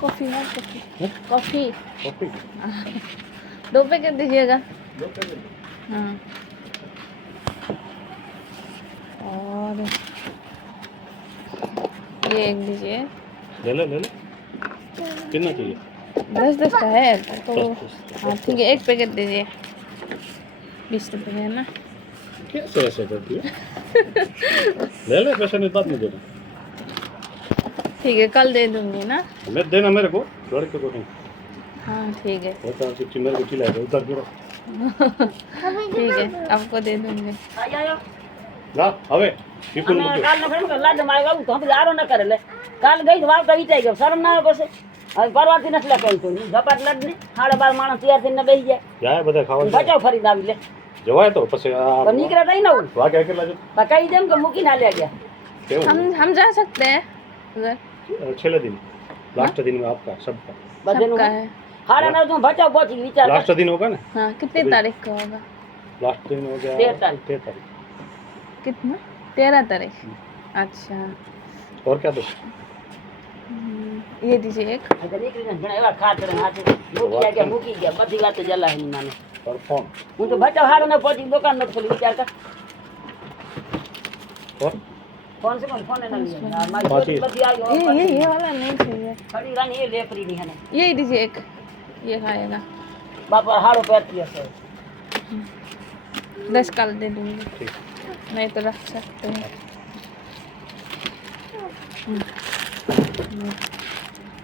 Coffee है coffee हैं? Coffee coffee 2 packet दीजिएगा। दो पैकेट हाँ और ये एक दीजिए। ले लो कितना चाहिए 10 का है तो 10। हाँ ठीक है 1 पैकेट दीजिए 20 रुपये है ना। कैसे ऐसे करती है ले ले पैसे नहीं बाद में देना ठीक है कल दे दूंगी ना। मैं देना मेरे को लड़के को नहीं हाँ ठीक है होता है कि मेरे को खिलाएगा उधर गिरो ठीक है आपको दे दूंगी। ला अबे टिफिन અમે કાલ ન ફેમ લાડ મારે ગાવું તો આપણે આરો ન કરે લે કાલ ગઈ તો વાવ તો વિચાઈ ગયો શરમ ના આવે પછી હવે પરવાતી નથી લે કઈ તો ઝપાટ લડ ને 12:30 માણસ તૈયાર થઈને બેસી જાય જાય બધા ખાવા બચાવ ફરીને આવી લે જવાય તો પછી તો નીકળે તઈ ન હોય વાગે કેટલા જો કઈ જેમ કે મૂકી ના લે ગયા કેવું हम जा सकते हैं उधर छेले दिन लास्ट दिन में आपका सबका બધેનું सबका है। 9:30 તો બચાવ પહોંચી વિચાર लास्ट दिन होगा ना हाँ कितनी तारीख को होगा? लास्ट दिन हो गया 13 तारीख। 13 तारीख कितना 13 तारीख। अच्छा और क्या दो ये दीजिए एक। એટલે નીકળીને ઘણા એવા ખાતર હાથે મૂકી ગયા બધી વાત જલા ની માને और फोन હું તો બચાવ હારો ને પહોંચી દુકાન ન ખોલી વિચાર કર और ફોન से फोन ना लिया पाँच ही। मारी बધી आई ये वाला नहीं चाहिए। खड़ी रानी ये लेपरी नहीं है यही दीजिए एक ये खाएगा। बापा हारो पैती है 10 कल दे दूंगी ठीक नहीं तो रख सकते हैं।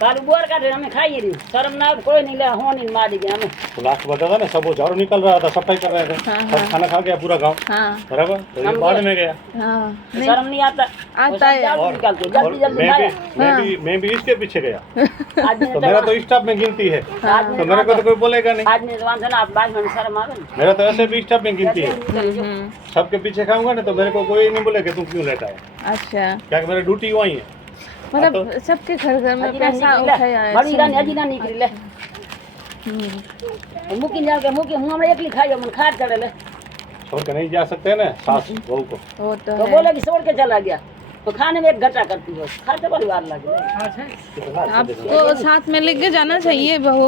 काल बोर का हमें खाई रही शर्म ना कोई नहीं ले होनी मार दी हमें तो लास्ट बता था ना सब वो झाड़ू निकल रहा था सफाई कर रहे थे हाँ, सब हाँ। खाना खा गया पूरा गांव हाँ बराबर तो ये हम बाद गए। में गया हाँ नहीं शर्म नहीं आता आता है। झाड़ू निकालते और जल्दी जल्दी खाया मैं भी इसके पीछे गया आदमी तो मेरा तो स्टाफ में गिनती है आदमी तो मेरे को तो कोई बोलेगा नहीं आदमी जवान से ना बाद में शर्म आवे ना मेरा तो ऐसे भी स्टाफ में गिनती है हम्म, सबके पीछे खाऊंगा ना तो मेरे को कोई नहीं बोलेगा तुम क्यों लेटा है अच्छा क्या कि मेरा ड्यूटी वही है मतलब सबके घर घर में पैसा उठाया है। बड़ी रानी हजी ना निकली ले मुकी जाके मुकी हूं हम एकली खाइयो मन खाट चढ़े ले छोड़ के नहीं जा सकते ना सास बहू को वो तो तो है। बोले कि छोड़ के चला गया तो खाने में एक घटा करती हो खाते बड़ी बार लगे आपको साथ में लेके जाना चाहिए बहू।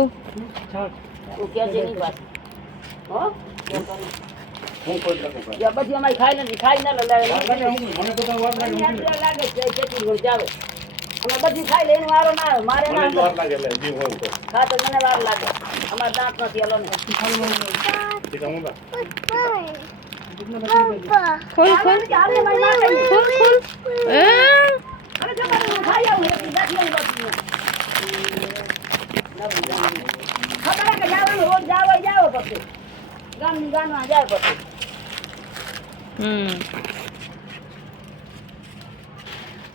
तो क्या नहीं बात हो या बच्ची हमारी खाई ना ले लागे चेटी हो जावे हमें बच्ची खाई लेने वालो ना मारे ना खा तो मैंने वार लागे हमारा दांत नहीं हलो खोल खोल अरे भाई ना खोल खोल अरे जब मैं खाई आऊं ये बैठी नहीं बच्ची खबर है कि जाओ रोज जाओ बच्चे गाना जाए बच्चे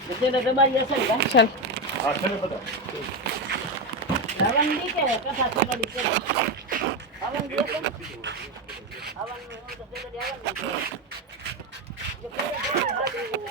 बच्चे तो तुम्हारी असल है चल हवन दी के कथा चलो दी हवन दी हवन में तो चलो हवन